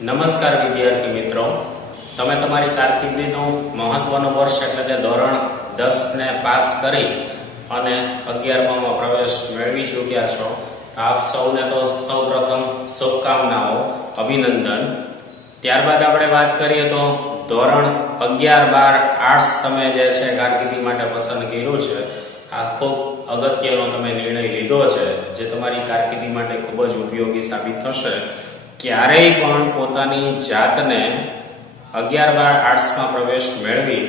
નમસ્કાર વિદ્યાર્થી મિત્રો, તમે તમારી કારકિર્દીનું મહત્વનું વર્ષ એટલે કે ધોરણ 10 ને પાસ કરી અને 11માં પ્રવેશ મેળવી ચૂક્યા છો. આપ સૌને તો સૌપ્રથમ શુભકામનાઓ, અભિનંદન. ત્યારબાદ આપણે વાત કરીએ તો ધોરણ 11-12 આર્ટ્સ તમે જે છે કારકિર્દી માટે પસંદ કર્યું છે. આ ખૂબ અગત્યનો તમે નિર્ણય લીધો છે, જે તમારી કારકિર્દી માટે ખૂબ જ ઉપયોગી સાબિત થશે. ક્યારેય પણ પોતાની જાતને 11-12 આર્ટ્સમાં પ્રવેશ મેળવી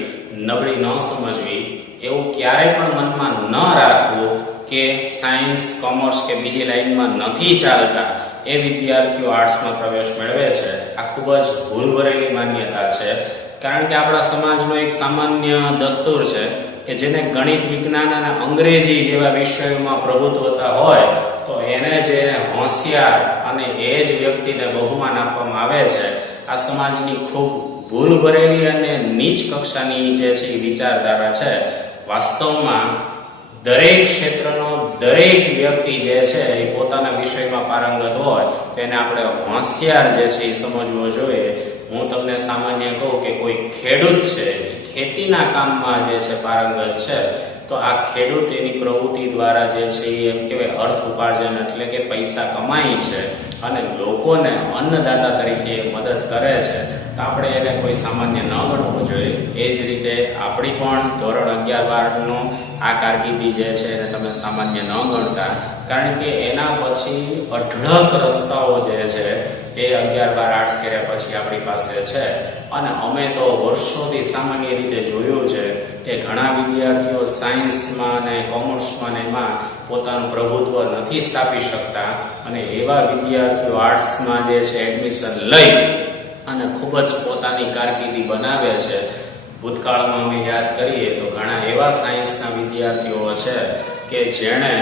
નબળી ન સમજવી, એવું ક્યારેય પણ મનમાં ન રાખવું કે સાયન્સ, કોમર્સ કે બીજી લાઈનમાં નથી ચાલતા એ વિદ્યાર્થીઓ આર્ટ્સમાં પ્રવેશ મેળવે છે. આ ખૂબ જ ભૂલ ભરેલી માન્યતા છે, કારણ કે આપણા સમાજનો એક સામાન્ય દસ્તુર છે કે જેને ગણિત, વિજ્ઞાન અને અંગ્રેજી જેવા વિષયોમાં પ્રભુત્વતા હોય તો એને જે હોશિયાર અને એ જ વ્યક્તિને બહુમાન આપવામાં આવે છે. આ સમાજની ખૂબ ભૂલ ભરેલી અને નીચ કક્ષાની જે છે એ વિચારધારા છે. વાસ્તવમાં દરેક ક્ષેત્રનો દરેક વ્યક્તિ જે છે એ પોતાના વિષયમાં પારંગત હોય તો એને આપણે હોશિયાર જે છે એ સમજવો જોઈએ. હું તમને સામાન્ય કહું કે કોઈ ખેડૂત છે, ખેતીના કામમાં જે છે પારંગત છે, તો આ ખેડૂત એની પ્રવૃત્તિ દ્વારા જે છે એ એમ કહેવાય અર્થ ઉપાર્જન એટલે કે પૈસા કમાય છે અને લોકોને અન્નદાતા તરીકે મદદ કરે છે, તો આપણે એને કોઈ સામાન્ય ન ગણવો જોઈએ. એ જ રીતે આપણી પણ ધોરણ 11-12નો આ કારકિર્દી જે છે એને તમે સામાન્ય ન ગણતા, કારણ કે એના પછી અઢળક રસ્તાઓ જે છે એ 11-12 આર્ટ્સ કર્યા પછી આપણી પાસે છે. અને અમે તો વર્ષોથી સામાન્ય રીતે જોયું છે કે ઘણા વિદ્યાર્થીઓ સાયન્સમાં અને કોમર્સમાં ને એમાં પોતાનું પ્રભુત્વ નથી સ્થાપી શકતા, અને એવા વિદ્યાર્થીઓ આર્ટ્સમાં જે છે એડમિશન લઈ અને ખૂબ જ પોતાની કારકિર્દી બનાવે છે. ભૂતકાળમાં અમે યાદ કરીએ તો ઘણા એવા સાયન્સના વિદ્યાર્થીઓ છે કે જેણે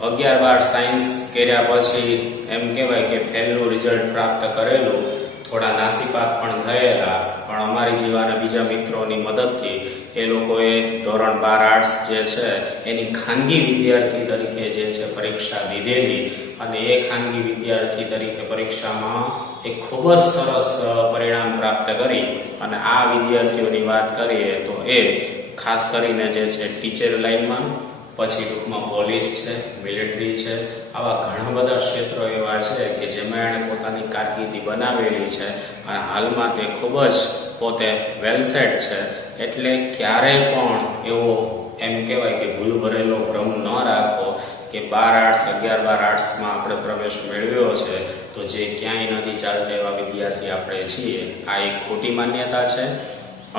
11-12 સાયન્સ કર્યા પછી એમ કહેવાય કે ફેલનું રિઝલ્ટ પ્રાપ્ત કરેલું, થોડા નાસીપાત પણ થયેલા, પણ અમારી જેવાના બીજા મિત્રોની મદદથી એ લોકોએ ધોરણ 12 આર્ટ્સ જે છે એની ખાનગી વિદ્યાર્થી તરીકે જે છે પરીક્ષા લીધેલી, અને એ ખાનગી વિદ્યાર્થી તરીકે પરીક્ષામાં એક ખૂબ જ સરસ પરિણામ પ્રાપ્ત કરી. અને આ વિદ્યાર્થીઓની વાત કરીએ તો એ ખાસ કરીને જે છે ટીચર લાઈનમાં, પછી ટૂંકમાં પોલીસ છે, મિલિટરી છે, આવા ઘણા બધા ક્ષેત્રો એવા છે કે જેમાં એણે પોતાની કારકિર્દી બનાવેલી છે અને હાલમાં તે ખૂબ જ પોતે વેલસેટ છે. એટલે ક્યારેય પણ એવો એમ કહેવાય કે ભૂલ ભરેલો ભ્રમ ન રાખો કે 12 આર્ટ્સ 11-12 આર્ટ્સમાં આપણે પ્રવેશ મેળવ્યો છે તો જે ક્યાંય નથી ચાલતા એવા વિદ્યાર્થી આપણે છીએ. આ એક ખોટી માન્યતા છે.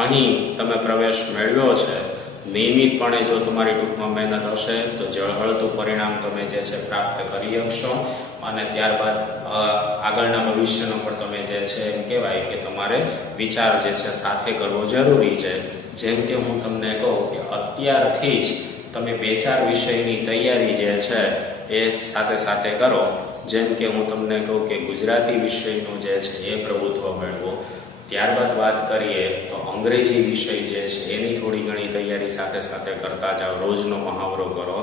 અહીં તમે પ્રવેશ મેળવ્યો છે, નિયમિતપણે જો તમારી ટૂંકમાં મહેનત હશે તો ઝળહળતું પરિણામ તમે જે છે પ્રાપ્ત કરી શકશો, અને ત્યારબાદ આગળના ભવિષ્યનો પણ તમે જે છે એમ કહેવાય કે તમારે વિચાર જે છે સાથે કરવો જરૂરી છે. જેમ કે હું તમને કહું કે અત્યારથી જ તમે 2-4 વિષયની તૈયારી જે છે એ સાથે સાથે કરો. જેમ કે હું તમને કહું કે ગુજરાતી વિષયનું જે છે એ પ્રભુત્વ મેળવો. ત્યારબાદ વાત કરીએ તો અંગ્રેજી વિષય જે છે એની થોડી ઘણી તૈયારી સાથે સાથે કરતા જાઓ. રોજનો મહાવરો કરો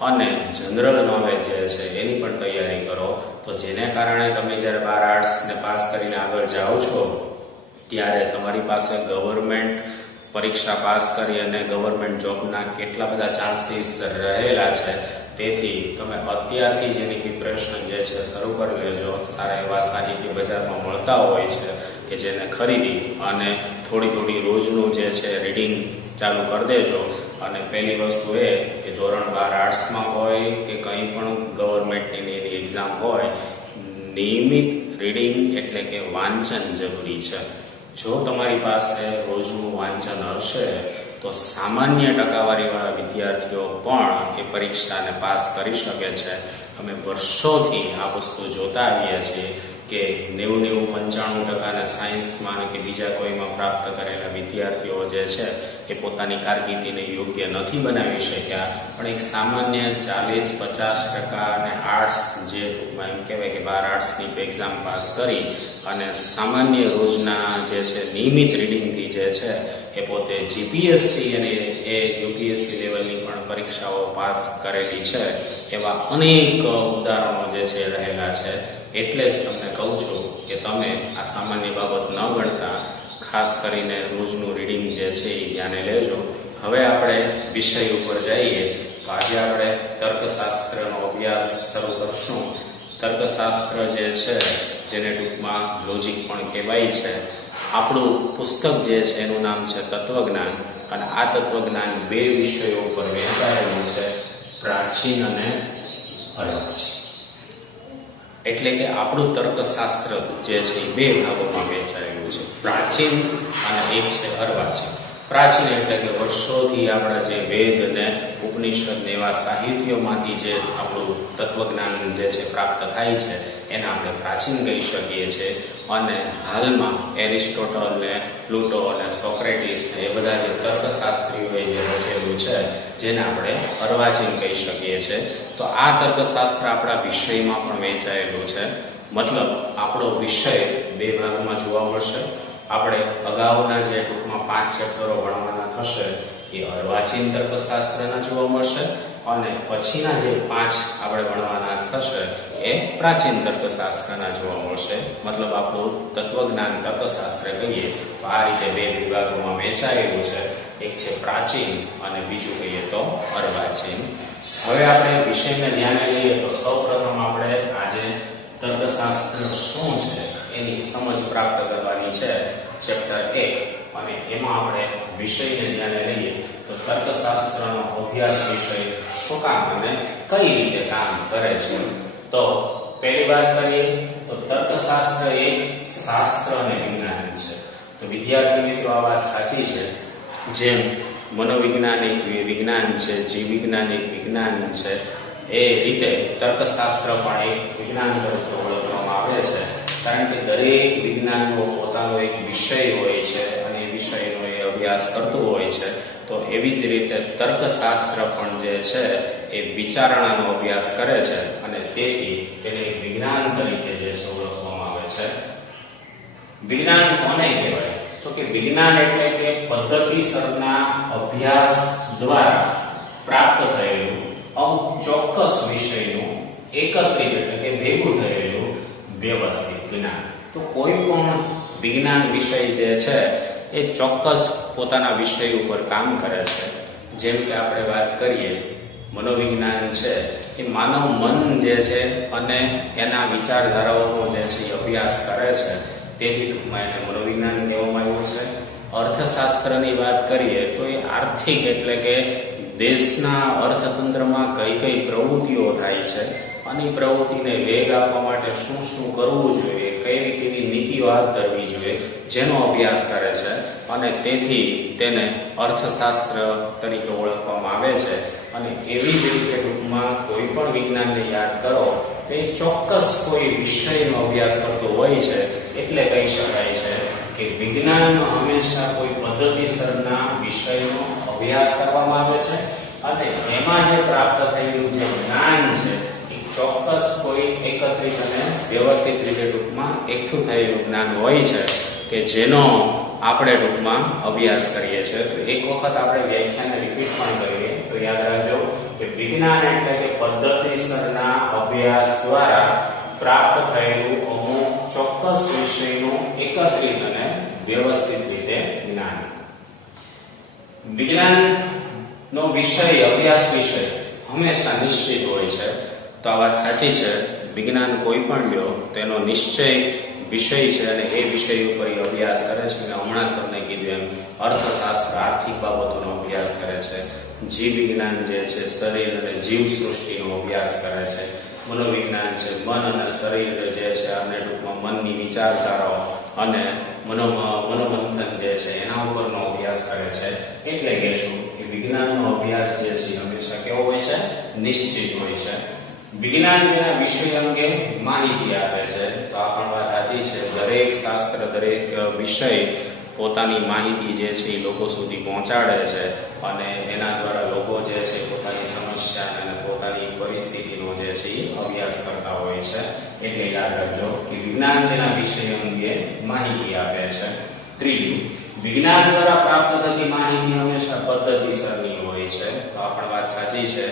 અને જનરલ નોલેજ જે છે એની પણ તૈયારી કરો. તો જેને કારણે તમે જ્યારે 12 આર્ટ્સને પાસ કરીને આગળ જાઓ છો ત્યારે તમારી પાસે ગવર્મેન્ટ પરીક્ષા પાસ કરી અને ગવર્મેન્ટ જોબના કેટલા બધા ચાન્સીસ રહેલા છે. તેથી તમે અત્યારથી જ એની પ્રિપરેશન જે છે શરૂ કરી લેજો. સારા એવા સાહિત્ય બજારમાં મળતા હોય છે કે જેને ખરીદી અને થોડી રોજનું જે છે રીડિંગ ચાલુ કરી દેજો. અને પહેલી વસ્તુ એ કે ધોરણ 12 આર્ટ્સમાં હોય કે કંઈ પણ ગવર્મેન્ટની એની એક્ઝામ હોય, નિયમિત રીડિંગ એટલે કે વાંચન જરૂરી છે. જો તમારી પાસે રોજનું વાંચન હશે તો સામાન્ય ટકાવારીવાળા વિદ્યાર્થીઓ પણ એ પરીક્ષાને પાસ કરી શકે છે. અમે વર્ષોથી આ વસ્તુ જોતા આવીએ છીએ કે 90-95% સાયન્સમાં કે બીજા કોઈમાં પ્રાપ્ત કરેલા વિદ્યાર્થીઓ જે છે એ પોતાની કારકિર્દીને યોગ્ય નથી બનાવી શક્યા, પણ એક સામાન્ય 40-50% અને આર્ટ્સ જે એમ કહેવાય કે 12 આર્ટ્સની એક્ઝામ પાસ કરી અને સામાન્ય રોજના જે છે નિયમિત રીડિંગથી જે છે એ પોતે જીપીએસસી અને એ યુપીએસસી લેવલની પણ પરીક્ષાઓ પાસ કરેલી છે એવા અનેક ઉદાહરણો જે છે રહેલા છે. એટલે જ તમને કહું છું કે તમે આ સામાન્ય બાબત ન ગણતા ખાસ કરીને રોજનું રીડિંગ જે છે એ ધ્યાને લેજો. હવે આપણે વિષય ઉપર જઈએ તો આજે આપણે તર્કશાસ્ત્રનો અભ્યાસ શરૂ કરશું. તર્કશાસ્ત્ર જે છે જેને ટૂંકમાં લોજિક પણ કહેવાય છે, આપણું પુસ્તક જે છે એનું નામ છે તત્વજ્ઞાન, અને આ તત્વજ્ઞાન બે વિષયો ઉપર વહેંચાયેલું છે, પ્રાચીન અને અર્વાચીન. એટલે કે આપણું તર્કશાસ્ત્ર જે છે એ બે ભાગોમાં વહેંચાયેલું છે, પ્રાચીન અને એક છે અર્વાચીન. પ્રાચીન એટલે કે વર્ષોથી આપણા જે વેદ અને ઉપનિષદ એવા સાહિત્યોમાંથી જે આપણું તત્વજ્ઞાન જે છે પ્રાપ્ત થાય છે એને આપણે પ્રાચીન કહી શકીએ છીએ. અને હાલમાં એરિસ્ટોટલ ને પ્લુટો અને સોક્રેટિસ એ બધા જે તર્કશાસ્ત્રીઓએ જે રચેલું છે જેને આપણે અર્વાચીન કહી શકીએ છીએ. તો આ તર્કશાસ્ત્ર આપણા વિષયમાં પણ વહેંચાયેલું છે. મતલબ આપણો વિષય બે ભાગમાં જોવા મળશે. આપણે અગાઉના જે ટૂંકમાં 5 ચેપ્ટરો ભણવાના થશે એ અર્વાચીન તર્કશાસ્ત્રના જોવા મળશે, અને પછીના જે 5 આપણે ભણવાના થશે એ પ્રાચીન તર્કશાસ્ત્રના જોવા મળશે. મતલબ આપણું તત્વજ્ઞાન તર્કશાસ્ત્ર કહીએ તો આ રીતે બે વિભાગોમાં વહેંચાયેલું છે. એક છે પ્રાચીન અને બીજું કહીએ તો અર્વાચીન. હવે આપણે વિષયને ધ્યાને લઈએ તો સૌપ્રથમ આપણે આજે તર્કશાસ્ત્ર શું છે એની સમજ પ્રાપ્ત કરવાની છે. ચેપ્ટર 1, અને એમાં આપણે વિષયને ધ્યાને લઈએ તો તર્કશાસ્ત્રનો અભ્યાસ વિષય શું કામ અને કઈ રીતે કામ કરે છે. તો પહેલી વાત કરીએ તો તર્કશાસ્ત્ર એક શાસ્ત્ર અને વિજ્ઞાન છે. તો વિદ્યાર્થી મિત્રો આ વાત સાચી છે. જેમ મનોવિજ્ઞાન એક વિજ્ઞાન છે, જીવ વિજ્ઞાન એક વિજ્ઞાન છે, એ રીતે તર્કશાસ્ત્ર પણ એક વિજ્ઞાન તરીકે ઓળખવામાં આવે છે. કારણ કે દરેક વિજ્ઞાનનો પોતાનો એક વિષય હોય છે અને એ વિષયનો એ અભ્યાસ કરતું હોય છે. તો એવી જ રીતે તર્કશાસ્ત્ર પણ જે છે એ વિચારણાનો અભ્યાસ કરે છે, અને તેથી તેને એક વિજ્ઞાન તરીકે જે છે ઓળખવામાં આવે છે. વિજ્ઞાન કોને કહેવાય? તો કે વિજ્ઞાન એટલે કે પદ્ધતિસરના અભ્યાસ દ્વારા પ્રાપ્ત થયેલું અમુક ચોક્કસ વિષયનું એકત્રિત એટલે કે ભેગું થયેલું વ્યવસ્થિત જ્ઞાન. તો કોઈ પણ વિજ્ઞાન વિષય જે છે એ ચોક્કસ પોતાના વિષય ઉપર કામ કરે છે. જેમ કે આપણે વાત કરીએ મનોવિજ્ઞાન છે એ માનવ મન જે છે અને એના વિચારધારાઓનો જે છે એ અભ્યાસ કરે છે, તેથી ટૂંકમાં એને મનોવિજ્ઞાન કહેવામાં આવ્યું છે. અર્થશાસ્ત્રની વાત કરીએ તો એ આર્થિક એટલે કે દેશના અર્થતંત્રમાં કઈ કઈ પ્રવૃત્તિઓ થાય છે અને એ પ્રવૃત્તિને વેગ આપવા માટે શું શું કરવું જોઈએ, કેવી કેવી નીતિઓ હાથ ધરવી જોઈએ, જેનો અભ્યાસ કરે છે, અને તેથી તેને અર્થશાસ્ત્ર તરીકે ઓળખવામાં આવે છે. અને એવી જ રીતે ટૂંકમાં કોઈ પણ વિજ્ઞાનને યાદ કરો તો એ ચોક્કસ કોઈ વિષયનો અભ્યાસ કરતો હોય છે. એટલે કહી શકાય છે કે વિજ્ઞાનમાં હંમેશા કોઈ પદ્ધતિસરના વિષયનો અભ્યાસ કરવામાં આવે છે, અને એમાં જે પ્રાપ્ત થયેલું જે જ્ઞાન છે ચોક્કસ કોઈ એકત્રિત અને વ્યવસ્થિત રીતે ટૂંકમાં એકઠું થયેલું જ્ઞાન હોય છે કે જેનો આપણે ટૂંકમાં અભ્યાસ કરીએ છીએ. તો એક વખત આપણે વ્યાખ્યાને રિપીટ પણ કરીએ તો યાદ રાખજો કે વિજ્ઞાન એટલે કે પદ્ધતિસરના અભ્યાસ દ્વારા પ્રાપ્ત થયેલું અમુક ચોક્કસ વિષયનું એકત્રિત અને વ્યવસ્થિત રીતે જ્ઞાન. વિજ્ઞાનનો વિષય અભ્યાસ વિષય હંમેશા નિશ્ચિત હોય છે. તો આ વાત સાચી છે. વિજ્ઞાન કોઈ પણ લ્યો તેનો નિશ્ચય વિષય છે અને એ વિષય ઉપર અભ્યાસ કરે છે. મેં હમણાં તમને કીધું એમ અર્થશાસ્ત્ર આર્થિક બાબતોનો અભ્યાસ કરે છે. જીવ વિજ્ઞાન જે છે શરીર અને જીવ સૃષ્ટિનો અભ્યાસ કરે છે. મનોવિજ્ઞાન છે મન અને શરીર જે છે અને ટૂંકમાં મનની વિચારધારાઓ અને મનોમંથન જે છે એના ઉપરનો અભ્યાસ કરે છે. એટલે કહેશું કે વિજ્ઞાનનો અભ્યાસ જે છે હંમેશા કેવો હોય છે? નિશ્ચિત હોય છે. વિજ્ઞાન તેના વિષય અંગે માહિતી આપે છે. તો આ પણ વાત સાચી છે. દરેક શાસ્ત્ર દરેક વિષય પોતાની માહિતી જે છે એ લોકો સુધી પહોંચાડે છે, અને એના દ્વારા લોકો જે છે પોતાની સમસ્યા અને પોતાની પરિસ્થિતિનો જે છે એ અભ્યાસ કરતા હોય છે. એટલે યાદ રાખજો કે વિજ્ઞાન તેના વિષય અંગે માહિતી આપે છે. ત્રીજું, વિજ્ઞાન દ્વારા પ્રાપ્ત થતી માહિતી હંમેશા પદ્ધતિસરની હોય છે. તો આ પણ વાત સાચી છે.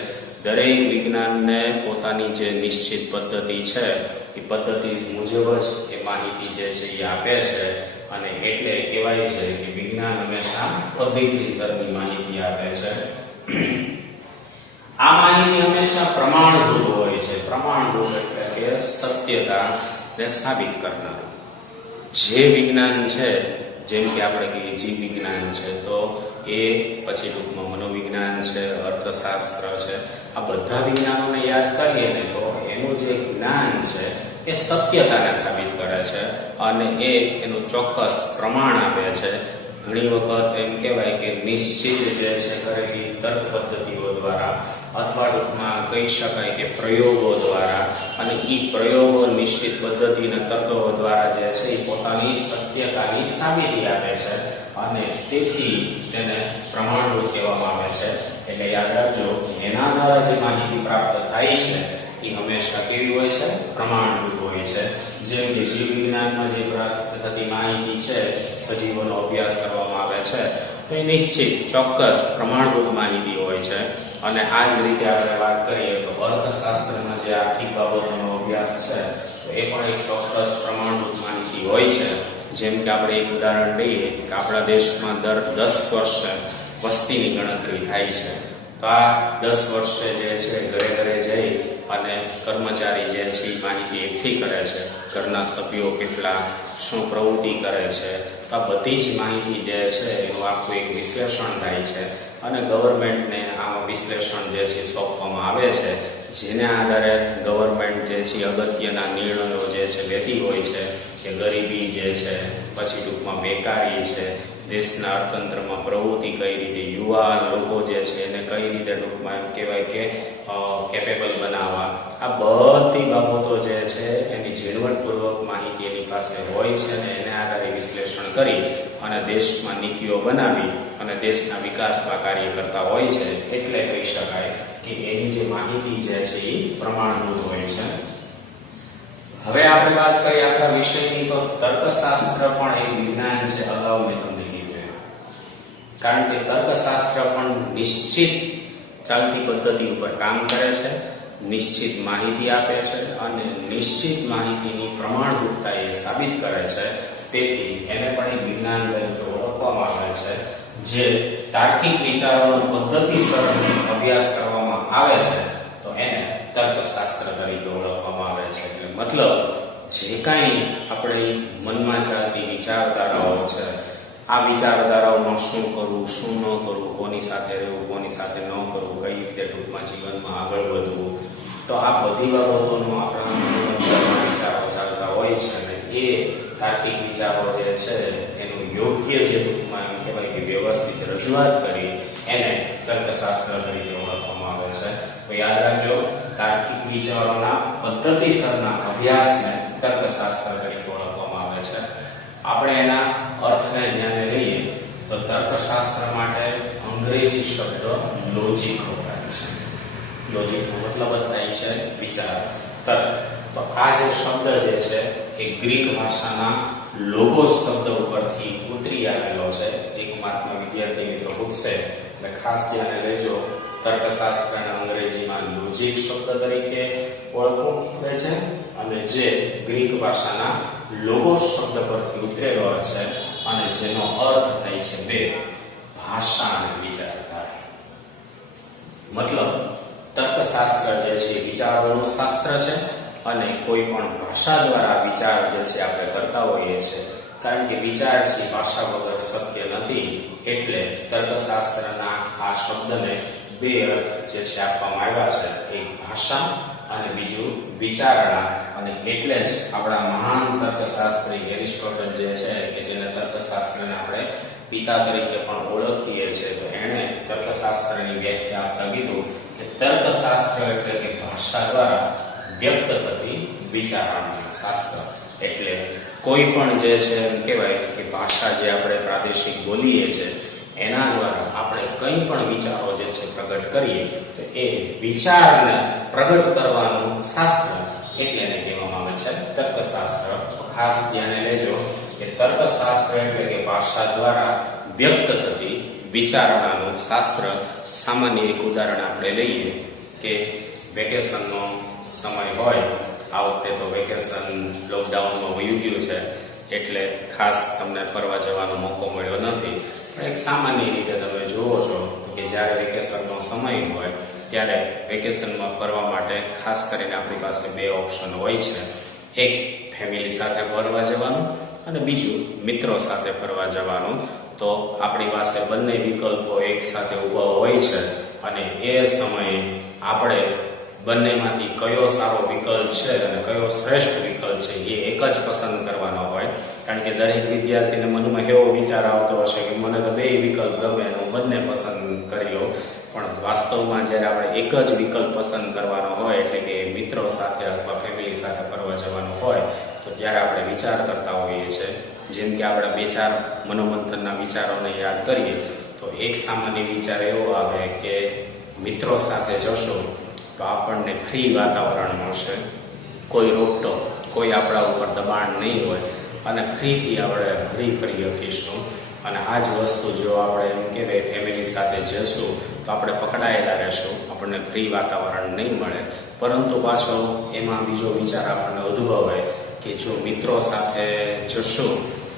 દરેક વિજ્ઞાનને પોતાની જે નિશ્ચિત પદ્ધતિ છે એ પદ્ધતિ મુજબ જ એ માહિતી જે છે એ આપે છે, અને એટલે કહેવાય છે કે વિજ્ઞાન હંમેશા પદ્ધતિસરની માહિતી આપે છે. આ માહિતી હંમેશા પ્રમાણભૂત હોય છે. પ્રમાણભૂત એટલે કે સત્યતાને સાબિત કરનાર. જે વિજ્ઞાન છે, જેમ કે આપણે કહીએ જીવ વિજ્ઞાન છે, તો એ પછી ટૂંકમાં મનોવિજ્ઞાન છે, અર્થશાસ્ત્ર છે, આ બધા વિજ્ઞાનોને યાદ કરીએ ને તો એનું જે જ્ઞાન છે એ સત્યતાને સાબિત કરે છે અને એનું ચોક્કસ પ્રમાણ આપે છે. ઘણી વખત એમ કહેવાય કે નિશ્ચિત જે છે કરેલી તર્ક પદ્ધતિઓ દ્વારા અથવા ટૂંકમાં કહી શકાય કે પ્રયોગો દ્વારા, અને એ પ્રયોગો નિશ્ચિત પદ્ધતિ અને તર્કો દ્વારા જે છે એ પોતાની સત્યતાની સાબિતી આપે છે, અને તેથી તેને પ્રમાણભૂત કહેવામાં આવે છે. એટલે યાદ રાખજો, એના દ્વારા જે માહિતી પ્રાપ્ત થાય છે એ હંમેશા કેવી હોય છે? પ્રમાણભૂત હોય છે. જેમ કે જીવ વિજ્ઞાનમાં જે પ્રાપ્ત થતી માહિતી છે, સજીવોનો અભ્યાસ કરવામાં આવે છે, તો એ નિશ્ચિત ચોક્કસ પ્રમાણભૂત માહિતી હોય છે. અને આ જ રીતે આપણે વાત કરીએ તો અર્થશાસ્ત્રમાં જે આર્થિક બાબતોનો અભ્યાસ છે, તો એ પણ એક ચોક્કસ પ્રમાણભૂત માહિતી હોય છે. જેમ કે આપણે એક ઉદાહરણ લઈએ કે આપણા દેશમાં દર 10 વર્ષે વસ્તીની ગણતરી થાય છે. તો આ 10 વર્ષે જે છે ઘરે ઘરે જઈ અને કર્મચારી જે છે એ માહિતી એકઠી કરે છે. ઘરના સભ્યો કેટલા, શું પ્રવૃત્તિ કરે છે, તો આ બધી જ માહિતી જે છે એનું આખું એક વિશ્લેષણ થાય છે, અને ગવર્મેન્ટને આમાં વિશ્લેષણ જે છે સોંપવામાં આવે છે, જેના આધારે ગવર્મેન્ટ જે છે અગત્યના નિર્ણયો જે છે લેતી હોય છે કે ગરીબી જે છે, પછી ટૂંકમાં બેકારી છે, દેશના અર્થતંત્રમાં પ્રવૃત્તિ કઈ રીતે, યુવા લોકો જે છે એને કઈ રીતે ટૂંકમાં એમ કહેવાય કે કેપેબલ બનાવવા, આ બધી બાબતો જે છે એની ઝીણવટપૂર્વક માહિતી એની પાસે હોય છે, અને એને આધારે વિશ્લેષણ કરી અને દેશમાં નીતિઓ બનાવી અને દેશના વિકાસમાં કાર્ય કરતા હોય છે. એટલે કહી શકાય કે એની જે માહિતી જે છે એ પ્રમાણભૂત હોય છે. હવે આપણે વાત કરીએ આપણા વિષયની, તો તર્કશાસ્ત્ર પણ એક વિજ્ઞાન છે. અગાઉ મેં તમને કીધું, કારણ કે તર્કશાસ્ત્ર પણ નિશ્ચિત ચાલતી પદ્ધતિ ઉપર કામ કરે છે, નિશ્ચિત માહિતી આપે છે, અને નિશ્ચિત માહિતીની પ્રમાણભૂતતા એ સાબિત કરે છે. તેથી એને પણ એક વિજ્ઞાન તરીકે ઓળખવામાં આવે છે. જે તાર્કિક વિચારોનો પદ્ધતિસર અભ્યાસ કરવામાં આવે છે, તો એને તર્કશાસ્ત્ર તરીકે ઓળખવામાં આવે છે. એટલે મતલબ જે કાંઈ આપણે મનમાં ચાલતી વિચારધારાઓ છે, આ વિચારધારાઓમાં શું કરવું, શું ન કરવું, કોની સાથે રહેવું, કોની સાથે ન કરવું, કઈ રીતે ટૂંકમાં જીવનમાં આગળ વધવું, તો આ બધી બાબતોનો આપણા વિચારો ચાલતા હોય છે, અને એ તાર્કિક વિચારો જે છે એનું યોગ્ય જે ટૂંકમાં એમ કહેવાય કે વ્યવસ્થિત રજૂઆત કરી એને તર્કશાસ્ત્ર તરીકે ઓળખવામાં આવે છે. તો યાદ રાખજો, તાર્કિક વિચારોના પદ્ધતિસરના અભ્યાસને તર્કશાસ્ત્ર તરીકે ઓળખવામાં આવે છે. આપણે એના અર્થને ધ્યાને લઈએ તો તર્કશાસ્ત્ર માટે અંગ્રેજી શબ્દ લોજિક વપરાય છે. લોજિકનો મતલબ જ થાય છે વિચાર, તર્ક. તો આ જે શબ્દ જે છે એ ગ્રીક ભાષાના લોગોસ શબ્દ ઉપરથી ઉતરી આવેલો છે. એક માર્કમાં વિદ્યાર્થી મિત્રો પૂછશે એટલે ખાસ ધ્યાને લેજો. તર્કશાસ્ત્રને અંગ્રેજીમાં લોજિક શબ્દ તરીકે ઓળખવામાં આવે છે, અને જે ગ્રીક ભાષાના લોગોસ શબ્દ પરથી ઉતરેલો છે, અને જેનો અર્થ થાય છે બે, ભાષા અને વિચારધારા. મતલબ તર્કશાસ્ત્ર જે છે વિચારોનું શાસ્ત્ર છે, અને કોઈ પણ ભાષા દ્વારા વિચાર જે છે આપણે કરતા હોઈએ છીએ. કારણ કે વિચાર છે ભાષા વગર શક્ય નથી, એટલે તર્કશાસ્ત્રના આ શબ્દને બે અર્થ જે છે આપવામાં આવ્યા છે, એક ભાષા અને બીજું વિચારણા. અને એટલે જ આપણા મહાન તર્કશાસ્ત્રી એરિસ્ટોટલ જે છે કે જેને તર્કશાસ્ત્રને આપણે પિતા તરીકે પણ ઓળખીએ છીએ, તો એણે તર્કશાસ્ત્રની વ્યાખ્યા આપતા કીધું કે તર્કશાસ્ત્ર એટલે કે ભાષા દ્વારા વ્યક્ત થતી વિચારણાનું શાસ્ત્ર. એટલે કોઈ પણ જે છે એમ કહેવાય કે ભાષા જે આપણે પ્રાદેશિક બોલીએ છીએ એના દ્વારા આપણે કંઈ પણ વિચારો જે છે પ્રગટ કરીએ, તો એ વિચારને પ્રગટ કરવાનું શાસ્ત્ર, એટલે એને કહેવામાં આવે છે તર્કશાસ્ત્ર. ખાસ ધ્યાને લેજો કે તર્કશાસ્ત્ર એટલે કે ભાષા દ્વારા વ્યક્ત થતી વિચારણાનું શાસ્ત્ર. સામાન્ય એક ઉદાહરણ આપણે લઈએ કે વેકેશનનો સમય હોય. આ વખતે તો વેકેશન લોકડાઉનમાં વયું ગયું છે એટલે ખાસ તમને ફરવા જવાનો મોકો મળ્યો નથી. પણ એક સામાન્ય રીતે તમે જુઓ છો કે જ્યારે વેકેશનનો સમય હોય ત્યારે વેકેશનમાં ફરવા માટે ખાસ કરીને આપણી પાસે બે ઓપ્શન હોય છે. એક ફેમિલી સાથે ફરવા જવાનું અને બીજું મિત્રો સાથે ફરવા જવાનું. તો આપણી પાસે બંને વિકલ્પો એક સાથે ઊભા હોય છે અને એ સમયે આપણે બંનેમાંથી કયો સારો વિકલ્પ છે અને કયો શ્રેષ્ઠ વિકલ્પ છે એ એક જ પસંદ કરવાનો હોય. કારણ કે દરેક વિદ્યાર્થીને મનમાં એવો વિચાર આવતો હશે કે મને તો બે વિકલ્પ ગમે અને હું બંને પસંદ કરી લઉં. પણ વાસ્તવમાં જ્યારે આપણે એક જ વિકલ્પ પસંદ કરવાનો હોય એટલે કે મિત્રો સાથે અથવા ફેમિલી સાથે ફરવા જવાનું હોય તો ત્યારે આપણે વિચાર કરતા હોઈએ છીએ. જેમ કે આપણે બે ચાર મનોમંથનના વિચારોને યાદ કરીએ તો એક સામાન્ય વિચાર એવો આવે કે મિત્રો સાથે જશો તો આપણને ફ્રી વાતાવરણ મળશે, કોઈ રોકટોક, કોઈ આપણા ઉપર દબાણ નહીં હોય અને ફ્રીથી આપણે ફરી શકીશું. અને આ જ વસ્તુ જો આપણે એમ કહેવાય ફેમિલી સાથે જશું તો આપણે પકડાયેલા રહેશું, આપણને ફ્રી વાતાવરણ નહીં મળે. પરંતુ પાછો એમાં બીજો વિચાર આપણને ઉદ્ભવે કે જો મિત્રો સાથે જશું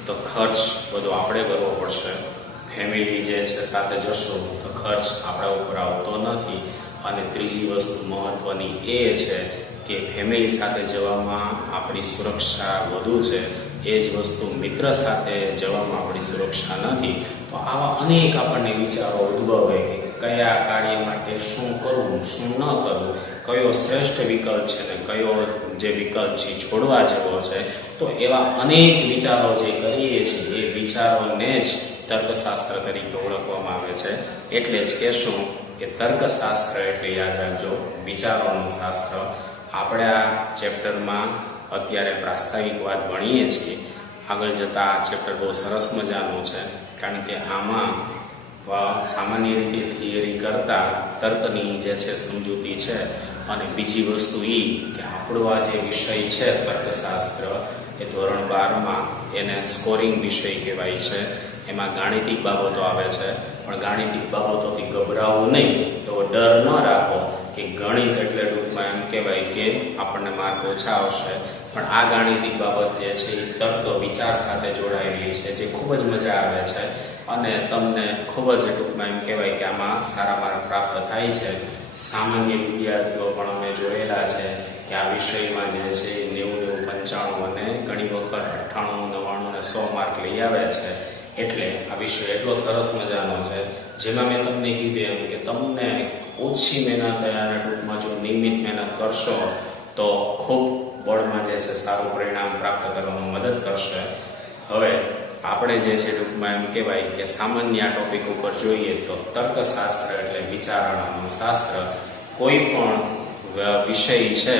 તો ખર્ચ બધો આપણે કરવો પડશે, ફેમિલી જે છે સાથે જશું તો ખર્ચ આપણા ઉપર આવતો નથી. અને ત્રીજી વસ્તુ મહત્વની એ છે કે ફેમિલી સાથે જવામાં આપણી સુરક્ષા વધુ છે, એ જ વસ્તુ મિત્ર સાથે જવામાં આપણી સુરક્ષા નથી. તો આવા અનેક આપણને વિચારો ઉદ્ભવે કે કયા કાર્ય માટે શું કરવું, શું ન કરવું, કયો શ્રેષ્ઠ વિકલ્પ છે ને કયો જે વિકલ્પ છે છોડવા જેવો છે. તો એવા અનેક વિચારો જે કરીએ છીએ એ વિચારોને જ તર્કશાસ્ત્ર તરીકે ઓળખવામાં આવે છે. એટલે જ કહેશું કે તર્કશાસ્ત્ર એટલે યાદ રાખજો વિચારોનું શાસ્ત્ર. આપણે આ ચેપ્ટરમાં અત્યારે પ્રાસ્તાવિકવાદ ભણીએ છીએ. આગળ જતા આ ચેપ્ટર બહુ સરસ મજાનું છે કારણ કે આમાં સામાન્ય રીતે થિયરી કરતા તર્કની જે છે સમજૂતી છે. અને બીજી વસ્તુ એ કે આપણો આ જે વિષય છે તર્કશાસ્ત્ર એ ધોરણ 12માં એને સ્કોરિંગ વિષય કહેવાય છે. એમાં ગાણિતિક બાબતો આવે છે પણ ગાણિતિક બાબતોથી ગભરાવું નહીં, એવો ડર ન રાખો કે ગણિત એટલે ટૂંકમાં એમ કહેવાય કે આપણને માર્ક ઓછા આવશે. પણ આ ગાણિતિક બાબત જે છે એ તર્ક વિચાર સાથે જોડાયેલી છે જે ખૂબ જ મજા આવે છે અને તમને ખૂબ જ ટૂંકમાં એમ કહેવાય કે આમાં સારા માર્ક પ્રાપ્ત થાય છે. સામાન્ય વિદ્યાર્થીઓ પણ અમે જોયેલા છે કે આ વિષયમાં જે છે 90, 95 અને ઘણી વખત 98, 99 અને 100 માર્ક લઈ આવે છે. એટલે આ વિષય એટલો સરસ મજાનો છે જેમાં મેં તમને કીધું એમ કે તમને ઓછી મહેનત અને ટૂંકમાં જો નિયમિત મહેનત કરશો તો ખૂબ બોર્ડમાં જે છે સારું પરિણામ પ્રાપ્ત કરવામાં મદદ કરશે. હવે આપણે જે છે ટૂંકમાં એમ કહેવાય કે સામાન્ય આ ટોપિક ઉપર જોઈએ તો તર્કશાસ્ત્ર એટલે વિચારણાનું શાસ્ત્ર. કોઈ પણ વિષય છે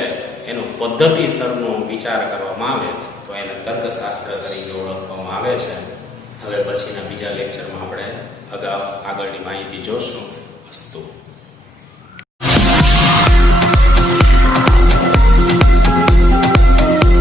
એનો પદ્ધતિસરનો વિચાર કરવામાં આવે તો એને તર્કશાસ્ત્ર તરીકે ઓળખવામાં આવે છે. હવે પછીના બીજા લેક્ચરમાં આપણે આગળની માહિતી જોશું. અસ્તુ.